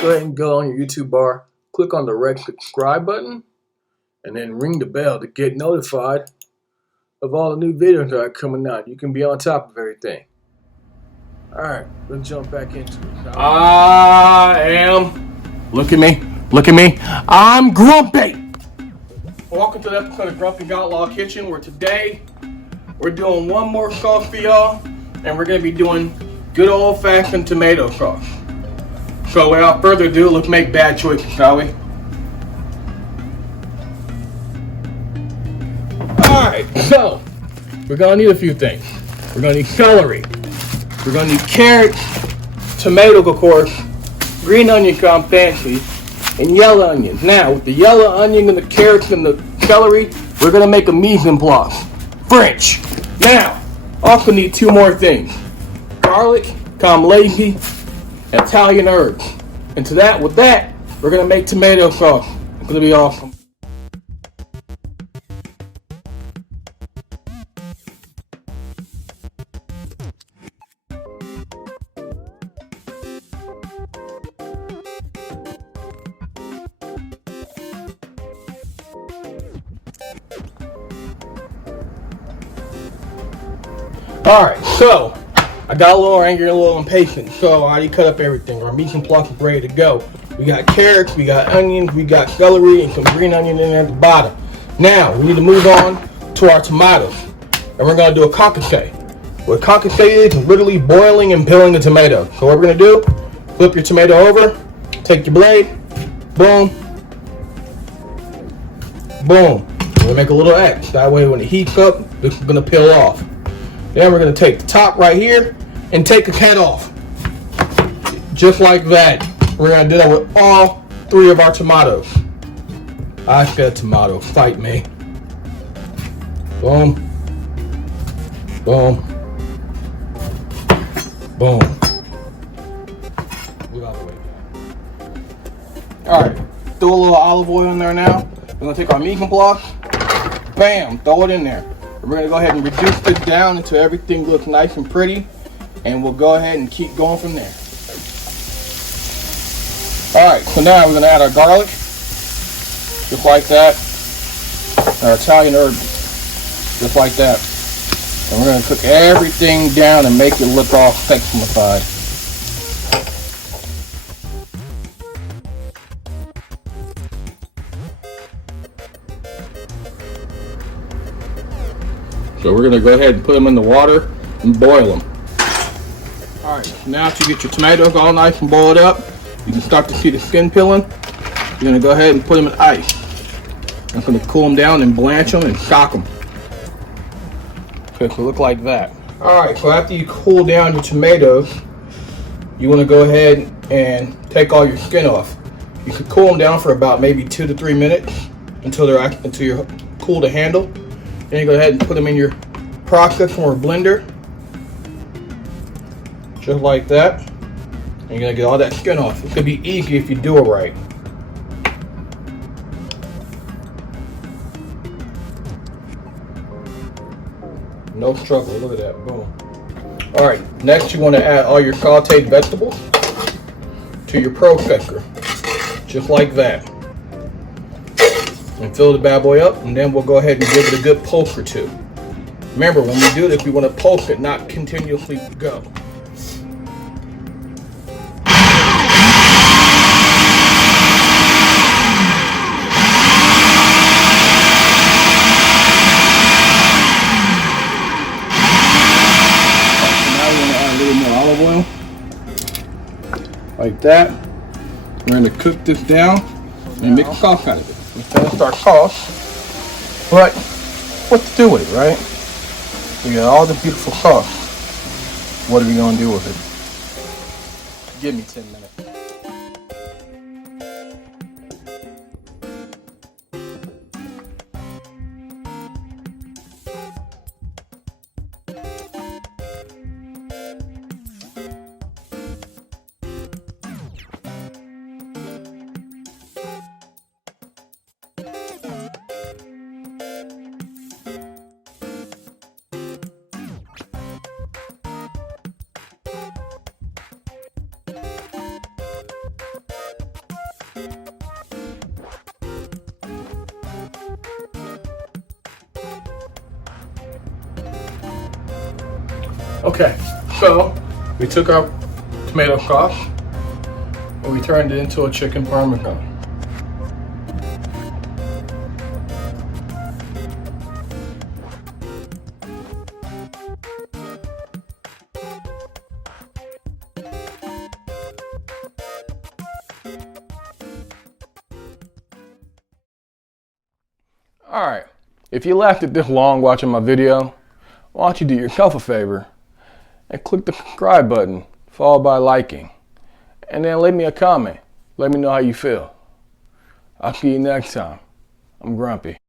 Go ahead and go on your YouTube bar, click on the red subscribe button, and then ring the bell to get notified of all the new videos that are coming out. You can be on top of everything. Alright, let's jump back into it. Look at me, I'm Grumpy! Welcome to the episode of Grumpy Outlaw Kitchen, where today we're doing one more sauce for y'all, and we're going to be doing good old-fashioned tomato sauce. So without further ado, let's make bad choices, shall we? Alright, so we're going to need a few things. We're going to need celery. We're going to need carrots, tomato, of course, green onion, come fancy, and yellow onions. Now, with the yellow onion and the carrots and the celery, we're going to make a mise en place. French. Now, also need two more things. Garlic, come lazy, Italian herbs. And with that, we're going to make tomato sauce. It's going to be awesome. Alright, so I got a little angry, a little impatient, so I already cut up everything. Our mise en place is ready to go. We got carrots, we got onions, we got celery, and some green onion in there at the bottom. Now, we need to move on to our tomatoes, and we're going to do a concassé. What concassé is literally boiling and peeling the tomato. So what we're going to do, flip your tomato over, take your blade, boom, boom. We'll make a little X. That way when it heats up, this is going to peel off. Then we're going to take the top right here and take the head off. Just like that. We're going to do that with all three of our tomatoes. I said tomato. Fight me. Boom. Boom. Boom. Move out the way. Alright. Throw a little olive oil in there now. We're going to take our mise en place. Bam. Throw it in there. We're going to go ahead and reduce this down until everything looks nice and pretty, and we'll go ahead and keep going from there. Alright, so now we're going to add our garlic, just like that, our Italian herbs, just like that. And we're going to cook everything down and make it look all sexified. So we're going to go ahead and put them in the water and boil them. Alright, now after you get your tomatoes all nice and boiled up, you can start to see the skin peeling. You're going to go ahead and put them in ice. That's going to cool them down and blanch them and shock them. Okay, so look like that. Alright, so after you cool down your tomatoes, you want to go ahead and take all your skin off. You can cool them down for about maybe 2 to 3 minutes until you're cool to handle. Then you go ahead and put them in your processor or blender, just like that. And you're gonna get all that skin off. It's gonna be easy if you do it right. No struggle. Look at that. Boom. All right. Next, you want to add all your sautéed vegetables to your processor, just like that. And fill the bad boy up, and then we'll go ahead and give it a good pulse or two. Remember, when we do this, we want to pulse it, not continuously go. So now we want to add a little more olive oil, like that. We're going to cook this down and make a sauce out of it. We finished our sauce, but what to do with it, right? We got all the beautiful sauce. What are we gonna do with it? Give me 10 minutes. Okay, so we took our tomato sauce and we turned it into a chicken parmesan. Alright, if you lasted this long watching my video, why don't you do yourself a favor and click the subscribe button followed by liking, and then leave me a comment. Let me know how you feel. I'll see you next time. I'm Grumpy.